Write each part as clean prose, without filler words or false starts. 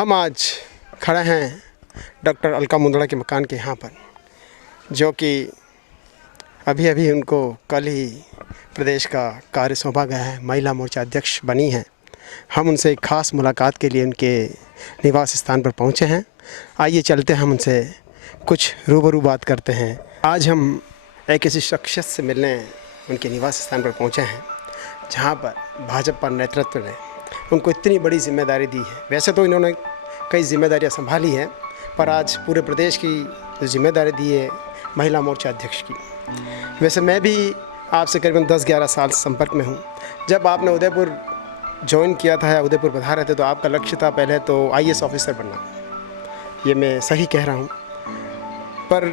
हम आज खड़े हैं डॉक्टर अलका मुंदड़ा के मकान के यहाँ पर, जो कि अभी अभी उनको कल ही प्रदेश का कार्य सौंपा गया है। महिला मोर्चा अध्यक्ष बनी हैं। हम उनसे एक ख़ास मुलाकात के लिए उनके निवास स्थान पर पहुँचे हैं। आइए चलते हैं, हम उनसे कुछ रूबरू बात करते हैं। आज हम एक ऐसी शख्सियत से मिलने उनके निवास स्थान पर पहुँचे हैं, जहाँ पर भाजपा नेतृत्व ने उनको इतनी बड़ी जिम्मेदारी दी है। वैसे तो इन्होंने कई जिम्मेदारियां संभाली हैं, पर आज पूरे प्रदेश की जो जिम्मेदारी दी है महिला मोर्चा अध्यक्ष की। वैसे मैं भी आपसे करीबन 10-11 साल संपर्क में हूं। जब आपने उदयपुर ज्वाइन किया था या उदयपुर पधारे थे, तो आपका लक्ष्य था पहले तो IAS ऑफिसर बनना। ये मैं सही कह रहा हूँ, पर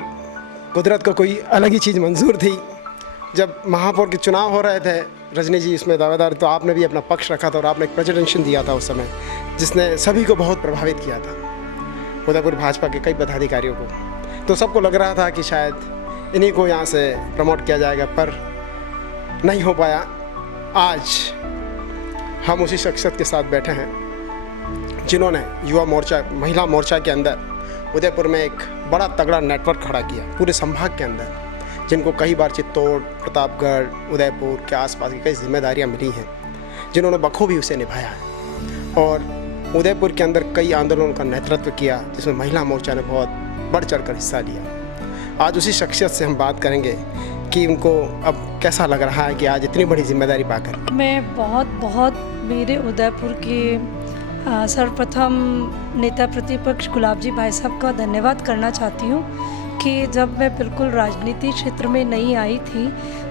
कुदरत को कोई अलग ही चीज़ मंजूर थी। जब महापौर के चुनाव हो रहे थे, रजनी जी उसमें दावेदार, तो आपने भी अपना पक्ष रखा था और आपने एक प्रेजेंटेशन दिया था उस समय, जिसने सभी को बहुत प्रभावित किया था, उदयपुर भाजपा के कई पदाधिकारियों को। तो सबको लग रहा था कि शायद इन्हीं को यहाँ से प्रमोट किया जाएगा, पर नहीं हो पाया। आज हम उसी शख्सियत के साथ बैठे हैं जिन्होंने युवा मोर्चा, महिला मोर्चा के अंदर उदयपुर में एक बड़ा तगड़ा नेटवर्क खड़ा किया पूरे संभाग के अंदर, जिनको कई बार चित्तौड़, प्रतापगढ़, उदयपुर के आसपास की कई जिम्मेदारियां मिली हैं, जिन्होंने बखूबी उसे निभाया है। और उदयपुर के अंदर कई आंदोलनों का नेतृत्व किया, जिसमें महिला मोर्चा ने बहुत बढ़ चढ़कर हिस्सा लिया। आज उसी शख्सियत से हम बात करेंगे कि उनको अब कैसा लग रहा है कि आज इतनी बड़ी जिम्मेदारी पाकर। मैं बहुत मेरे उदयपुर के सर्वप्रथम नेता प्रतिपक्ष गुलाब जी भाई साहब का धन्यवाद करना चाहती हूँ कि जब मैं बिल्कुल राजनीति क्षेत्र में नहीं आई थी,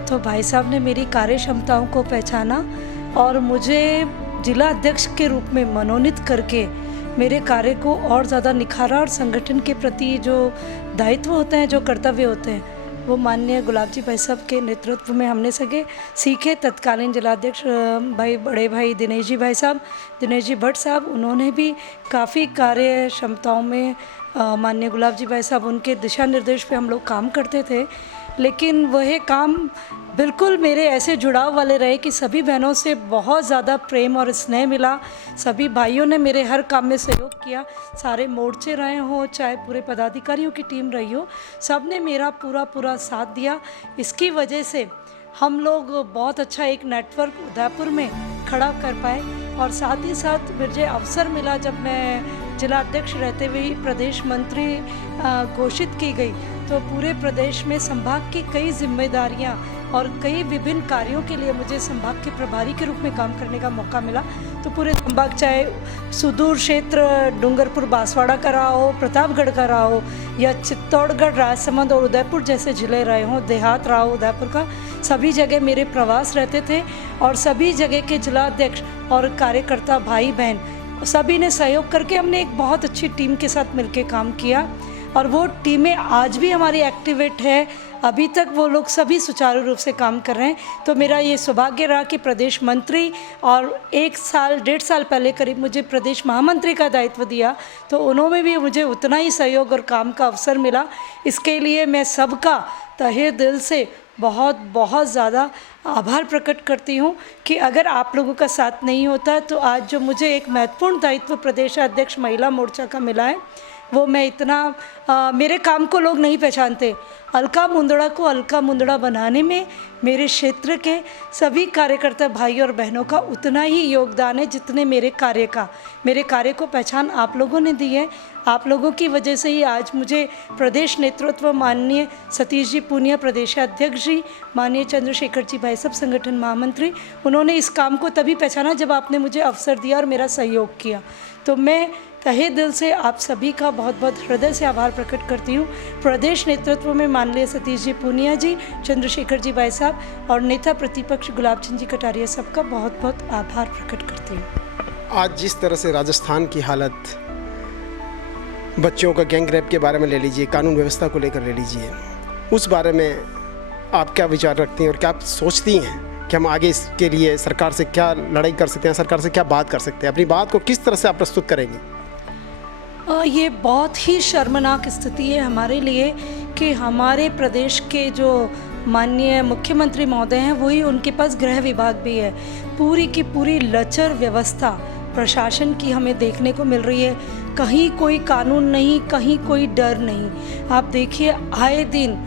तो भाई साहब ने मेरी कार्य क्षमताओं को पहचाना और मुझे जिला अध्यक्ष के रूप में मनोनीत करके मेरे कार्य को और ज़्यादा निखारा और संगठन के प्रति जो दायित्व होते हैं, जो कर्तव्य होते हैं, वो माननीय गुलाब जी भाई साहब के नेतृत्व में हमने सके सीखे। तत्कालीन जिलाध्यक्ष बड़े भाई दिनेश जी भट्ट साहब, उन्होंने भी काफ़ी कार्य क्षमताओं में माननीय गुलाब जी भाई साहब, उनके दिशा निर्देश पे हम लोग काम करते थे। लेकिन वह काम बिल्कुल मेरे ऐसे जुड़ाव वाले रहे कि सभी बहनों से बहुत ज़्यादा प्रेम और स्नेह मिला। सभी भाइयों ने मेरे हर काम में सहयोग किया, सारे मोर्चे रहे हों, चाहे पूरे पदाधिकारियों की टीम रही हो, सब ने मेरा पूरा साथ दिया। इसकी वजह से हम लोग बहुत अच्छा एक नेटवर्क उदयपुर में खड़ा कर पाए। और साथ ही साथ मुझे अवसर मिला, जब मैं जिला अध्यक्ष रहते हुए प्रदेश मंत्री घोषित की गई, तो पूरे प्रदेश में संभाग की कई जिम्मेदारियां और कई विभिन्न कार्यों के लिए मुझे संभाग के प्रभारी के रूप में काम करने का मौका मिला। तो पूरे संभाग, चाहे सुदूर क्षेत्र डूंगरपुर बांसवाड़ा का रहा हो, प्रतापगढ़ का रहा हो, या चित्तौड़गढ़, राजसमंद और उदयपुर जैसे जिले रहे हों, देहात रहा हो उदयपुर का, सभी जगह मेरे प्रवास रहते थे। और सभी जगह के जिला अध्यक्ष और कार्यकर्ता भाई बहन सभी ने सहयोग करके हमने एक बहुत अच्छी टीम के साथ मिलकर काम किया। और वो टीमें आज भी हमारी एक्टिवेट है, अभी तक वो लोग सभी सुचारू रूप से काम कर रहे हैं। तो मेरा ये सौभाग्य रहा कि प्रदेश मंत्री, और 1-1.5 साल पहले करीब मुझे प्रदेश महामंत्री का दायित्व दिया, तो उन्होंने भी मुझे उतना ही सहयोग और काम का अवसर मिला। इसके लिए मैं सबका तहे दिल से बहुत ज़्यादा आभार प्रकट करती हूँ कि अगर आप लोगों का साथ नहीं होता, तो आज जो मुझे एक महत्वपूर्ण दायित्व प्रदेशाध्यक्ष महिला मोर्चा का मिला है, वो मैं इतना मेरे काम को लोग नहीं पहचानते। अलका मुंदड़ा को अलका मुंदड़ा बनाने में मेरे क्षेत्र के सभी कार्यकर्ता भाई और बहनों का उतना ही योगदान है जितने मेरे कार्य को पहचान आप लोगों ने दी है। आप लोगों की वजह से ही आज मुझे प्रदेश नेतृत्व, माननीय सतीश जी पूनिया प्रदेशाध्यक्ष जी, माननीय चंद्रशेखर जी भाई साहब संगठन महामंत्री, उन्होंने इस काम को तभी पहचाना जब आपने मुझे अवसर दिया और मेरा सहयोग किया। तो मैं तहे दिल से आप सभी का बहुत हृदय से आभार प्रकट करती हूँ। प्रदेश नेतृत्व में माननीय सतीश जी पूनिया जी, चंद्रशेखर जी भाई साहब और नेता प्रतिपक्ष गुलाब चंद जी कटारिया सबका बहुत आभार प्रकट करती हूँ। आज जिस तरह से राजस्थान की हालत, बच्चों का गैंग रेप के बारे में ले लीजिए, कानून व्यवस्था को लेकर ले लीजिए, उस बारे में आप क्या विचार रखती हैं और क्या आप सोचती हैं कि हम आगे इसके लिए सरकार से क्या लड़ाई कर सकते हैं, सरकार से क्या बात कर सकते हैं, अपनी बात को किस तरह से आप प्रस्तुत करेंगी? ये बहुत ही शर्मनाक स्थिति है हमारे लिए कि हमारे प्रदेश के जो माननीय मुख्यमंत्री महोदय हैं, वही उनके पास गृह विभाग भी है। पूरी की पूरी लचर व्यवस्था प्रशासन की हमें देखने को मिल रही है। कहीं कोई कानून नहीं, कहीं कोई डर नहीं। आप देखिए आए दिन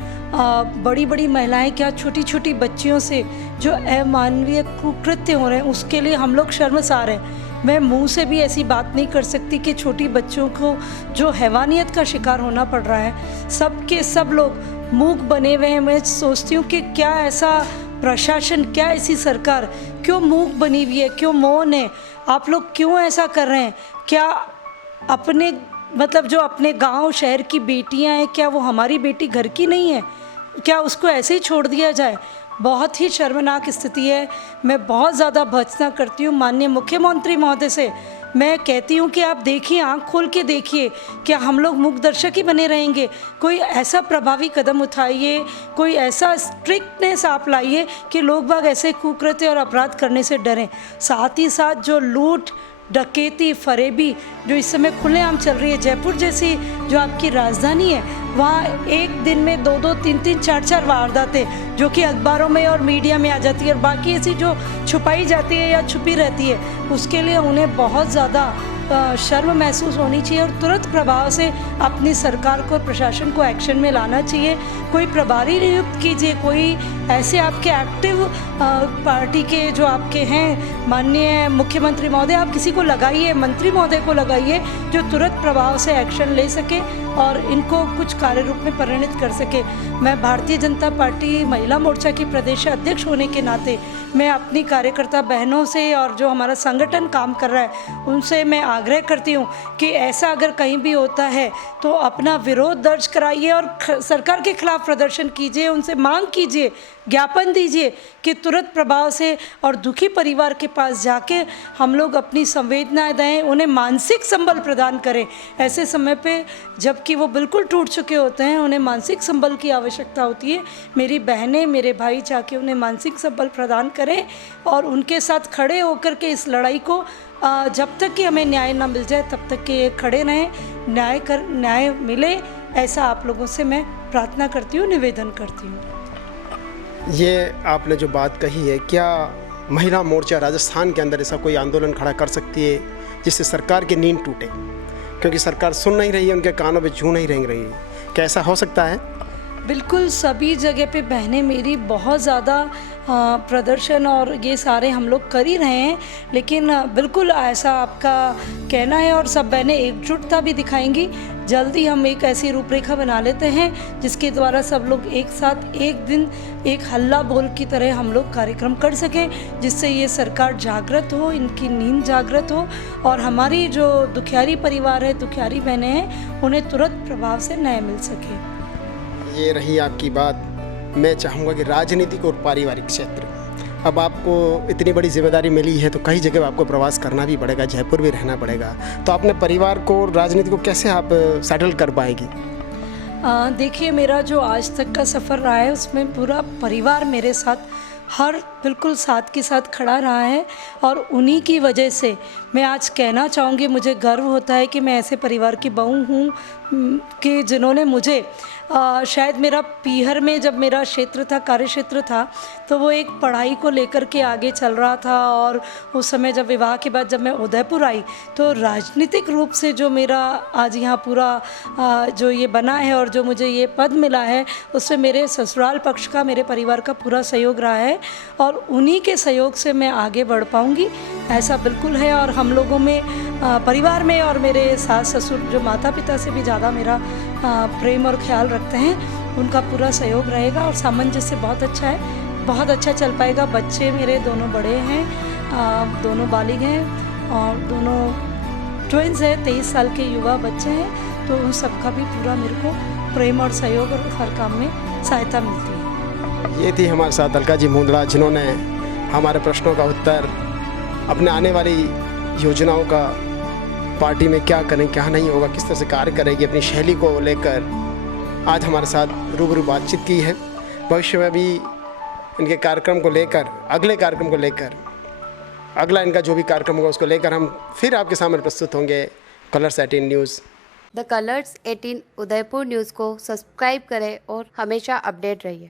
बड़ी बड़ी महिलाएं, क्या छोटी छोटी बच्चियों से जो अमानवीय कुकृत्य हो रहे हैं, उसके लिए हम लोग शर्मसार हैं। मैं मुंह से भी ऐसी बात नहीं कर सकती कि छोटी बच्चों को जो हैवानियत का शिकार होना पड़ रहा है, सब के सब लोग मूक बने हुए हैं। मैं सोचती हूँ कि क्या ऐसा प्रशासन, क्या ऐसी सरकार क्यों मूक बनी हुई है, क्यों मौन है? आप लोग क्यों ऐसा कर रहे हैं? क्या अपने मतलब जो अपने गांव शहर की बेटियां हैं, क्या वो हमारी बेटी घर की नहीं है? क्या उसको ऐसे ही छोड़ दिया जाए? बहुत ही शर्मनाक स्थिति है। मैं बहुत ज़्यादा भर्त्सना करती हूँ माननीय मुख्यमंत्री महोदय से। मैं कहती हूँ कि आप देखिए, आँख खोल के देखिए, क्या हम लोग मूकदर्शक ही बने रहेंगे? कोई ऐसा प्रभावी कदम उठाइए, कोई ऐसा स्ट्रिक्टनेस आप लाइए कि लोग बाग ऐसे कुकृत्य और अपराध करने से डरें। साथ ही साथ जो लूट डकैती फरेबी जो इस समय खुलेआम चल रही है, जयपुर जैसी जो आपकी राजधानी है, वहाँ एक दिन में 2-2, 3-3, 4-4 वारदातें जो कि अखबारों में और मीडिया में आ जाती है, और बाकी ऐसी जो छुपाई जाती है या छुपी रहती है, उसके लिए उन्हें बहुत ज़्यादा शर्म महसूस होनी चाहिए और तुरंत प्रभाव से अपनी सरकार को, प्रशासन को एक्शन में लाना चाहिए। कोई प्रभारी नियुक्त कीजिए, कोई ऐसे आपके एक्टिव पार्टी के जो आपके हैं माननीय मुख्यमंत्री महोदय, आप किसी को लगाइए, मंत्री महोदय को लगाइए, जो तुरंत प्रभाव से एक्शन ले सके और इनको कुछ कार्य रूप में परिणित कर सके। मैं भारतीय जनता पार्टी महिला मोर्चा की प्रदेश अध्यक्ष होने के नाते मैं अपनी कार्यकर्ता बहनों से और जो हमारा संगठन काम कर रहा है उनसे मैं आग्रह करती हूँ कि ऐसा अगर कहीं भी होता है तो अपना विरोध दर्ज कराइए और सरकार के खिलाफ प्रदर्शन कीजिए, उनसे मांग कीजिए, ज्ञापन दीजिए कि तुरंत प्रभाव से और दुखी परिवार के पास जाके हम लोग अपनी संवेदनाएं दें, उन्हें मानसिक संबल प्रदान करें। ऐसे समय पे जबकि वो बिल्कुल टूट चुके होते हैं, उन्हें मानसिक संबल की आवश्यकता होती है। मेरी बहनें, मेरे भाई जाके उन्हें मानसिक संबल प्रदान करें और उनके साथ खड़े होकर के इस लड़ाई को जब तक कि हमें न्याय ना मिल जाए तब तक कि खड़े रहें, न्याय मिले, ऐसा आप लोगों से मैं प्रार्थना करती हूँ, निवेदन करती हूँ। ये आपने जो बात कही है, क्या महिला मोर्चा राजस्थान के अंदर ऐसा कोई आंदोलन खड़ा कर सकती है जिससे सरकार की नींद टूटे? क्योंकि सरकार सुन नहीं रही है, उनके कानों पे जू नहीं रेंग रही है। क्या ऐसा हो सकता है? बिल्कुल, सभी जगह पे बहनें मेरी बहुत ज़्यादा प्रदर्शन और ये सारे हम लोग कर ही रहे हैं, लेकिन बिल्कुल ऐसा आपका कहना है और सब बहनें एकजुटता भी दिखाएंगी। जल्दी हम एक ऐसी रूपरेखा बना लेते हैं जिसके द्वारा सब लोग एक साथ एक दिन एक हल्ला बोल की तरह हम लोग कार्यक्रम कर सकें, जिससे ये सरकार जागृत हो, इनकी नींद जागृत हो और हमारी जो दुखियारी परिवार है, दुखियारी बहनें हैं, उन्हें तुरंत प्रभाव से न्याय मिल सके। ये रही आपकी बात। मैं चाहूँगा कि राजनीतिक और पारिवारिक क्षेत्र, अब आपको इतनी बड़ी जिम्मेदारी मिली है तो कई जगह आपको प्रवास करना भी पड़ेगा, जयपुर भी रहना पड़ेगा, तो अपने परिवार को, राजनीति को कैसे आप सेटल कर पाएंगी? देखिए, मेरा जो आज तक का सफ़र रहा है उसमें पूरा परिवार मेरे साथ बिल्कुल साथ के साथ खड़ा रहा है और उन्हीं की वजह से मैं आज कहना चाहूँगी, मुझे गर्व होता है कि मैं ऐसे परिवार की बहू हूँ कि जिन्होंने मुझे शायद मेरा पीहर में जब मेरा क्षेत्र था, कार्य क्षेत्र था, तो वो एक पढ़ाई को लेकर के आगे चल रहा था और उस समय जब विवाह के बाद जब मैं उदयपुर आई तो राजनीतिक रूप से जो मेरा आज यहाँ पूरा जो ये बना है और जो मुझे ये पद मिला है, उसमें मेरे ससुराल पक्ष का, मेरे परिवार का पूरा सहयोग रहा है और उन्हीं के सहयोग से मैं आगे बढ़ पाऊँगी, ऐसा बिल्कुल है। और हम लोगों में परिवार में और मेरे सास ससुर जो माता पिता से भी ज़्यादा मेरा प्रेम और ख्याल रखते हैं, उनका पूरा सहयोग रहेगा और सामंजस्य बहुत अच्छा है, बहुत अच्छा चल पाएगा। बच्चे मेरे दोनों बड़े हैं, दोनों बालिग हैं और दोनों ट्विंस हैं, 23 साल के युवा बच्चे हैं, तो उन सबका भी पूरा मेरे को प्रेम और सहयोग और हर काम में सहायता मिलती है। ये थी हमारे साथ अलका जी मुंदड़ा, जिन्होंने हमारे प्रश्नों का उत्तर, अपने आने वाली योजनाओं का, पार्टी में क्या करें, क्या नहीं होगा, किस तरह से कार्य करेगी, अपनी शैली को लेकर आज हमारे साथ रूबरू बातचीत की है। भविष्य में भी इनके कार्यक्रम को लेकर, अगले कार्यक्रम को लेकर, अगला इनका जो भी कार्यक्रम होगा उसको लेकर हम फिर आपके सामने प्रस्तुत होंगे। Colours 18 news, the colours 18 Udaipur news को सब्सक्राइब करें और हमेशा अपडेट रहिए।